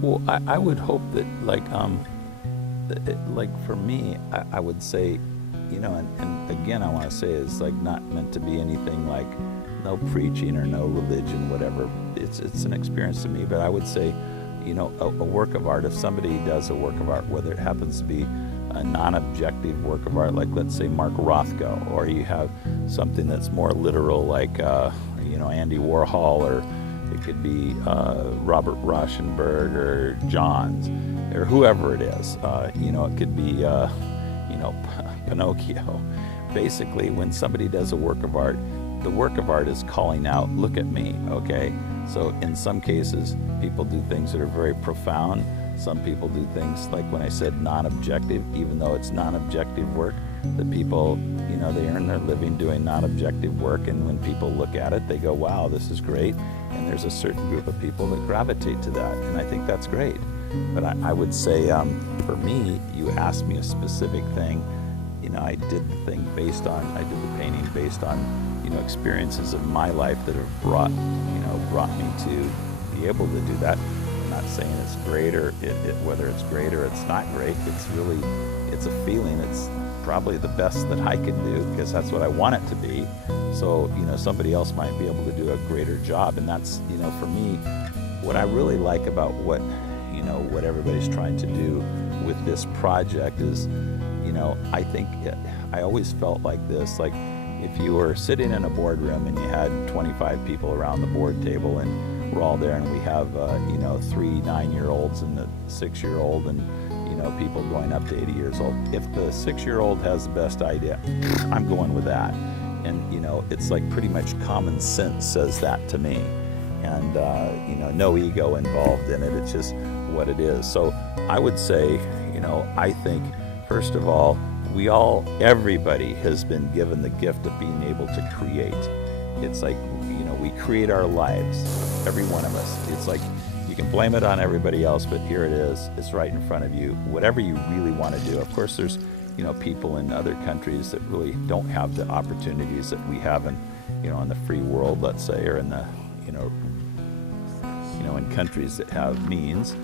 Well, I would hope that, like for me, I would say, and again, I want to say it's like not meant to be anything like no preaching or no religion, whatever. It's an experience to me, but I would say, a work of art. If somebody does a work of art, whether it happens to be a non-objective work of art, like let's say Mark Rothko, or you have something that's more literal, like Andy Warhol, or it could be Robert Rauschenberg or Johns or whoever it is. It could be Pinocchio. Basically, when somebody does a work of art, the work of art is calling out, look at me, okay? So in some cases, people do things that are very profound. Some people do things like when I said non-objective, even though it's non-objective work, the people, they earn their living doing non-objective work, and when people look at it, they go, wow, this is great. And there's a certain group of people that gravitate to that, and I think that's great. But I would say, for me, you asked me a specific thing. I did the painting based on, experiences of my life that have brought me to be able to do that. I'm not saying it's great or whether it's great or it's not great. It's a feeling. It's probably the best that I can do because that's what I want it to be. So, somebody else might be able to do a greater job. And that's, for me, what I really like about what everybody's trying to do with this project is, I think I always felt like this, like if you were sitting in a boardroom and you had 25 people around the board table and we're all there and we have, 3 9-year-olds and the 6-year-old and, people going up to 80 years old. If the 6-year-old has the best idea, I'm going with that. And, it's like pretty much common sense says that to me. And, no ego involved in it. It's just what it is. So I would say, I think, first of all, everybody has been given the gift of being able to create. It's like, we create our lives, every one of us. It's like, you can blame it on everybody else, but here it is. It's right in front of you. Whatever you really want to do. Of course, there's, people in other countries that really don't have the opportunities that we have in the free world, let's say, or in the, in countries that have means.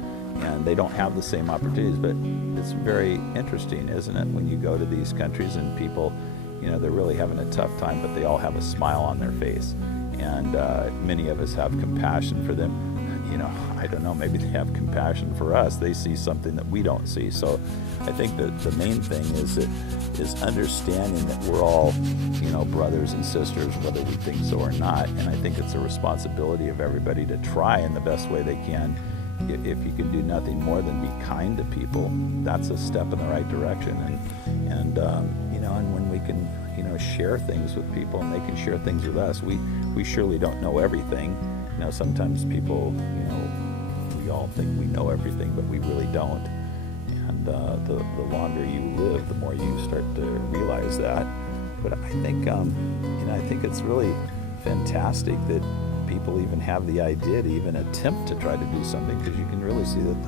And they don't have the same opportunities, but it's very interesting, isn't it, when you go to these countries and people, they're really having a tough time, but they all have a smile on their face. And many of us have compassion for them. I don't know, maybe they have compassion for us. They see something that we don't see. So I think that the main thing is understanding that we're all, brothers and sisters, whether we think so or not. And I think it's a responsibility of everybody to try in the best way they can. If you can do nothing more than be kind to people, that's a step in the right direction. And when we can, share things with people and they can share things with us, we surely don't know everything. Sometimes people, we all think we know everything, but we really don't. And the longer you live, the more you start to realize that. But I think, I think it's really fantastic that people even have the idea to even attempt to try to do something, because you can really see that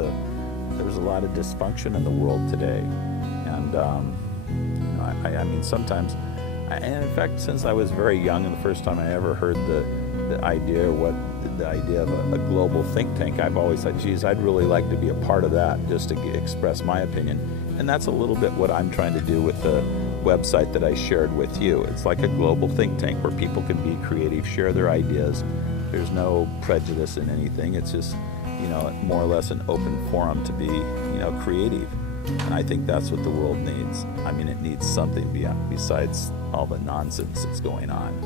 there's a lot of dysfunction in the world today. And I mean, sometimes, and in fact, since I was very young, and the first time I ever heard the idea of a global think tank, I've always thought, geez, I'd really like to be a part of that, just to express my opinion. And that's a little bit what I'm trying to do with the website that I shared with you. It's like a global think tank where people can be creative, share their ideas. There's no prejudice in anything. It's just, more or less an open forum to be, creative. And I think that's what the world needs. I mean, it needs something besides all the nonsense that's going on,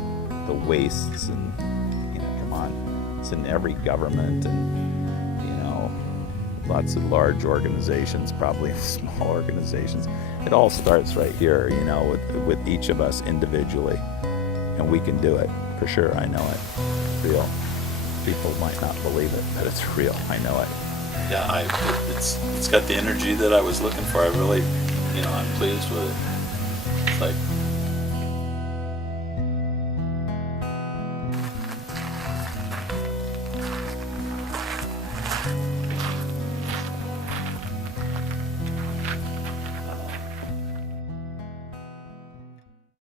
the wastes, and come on, it's in every government, and lots of large organizations, probably small organizations. It all starts right here, with each of us individually, and we can do it for sure. I know it. It's real. People might not believe it, but it's real. I know it. Yeah, it's got the energy that I was looking for. I really, I'm pleased with it. It's like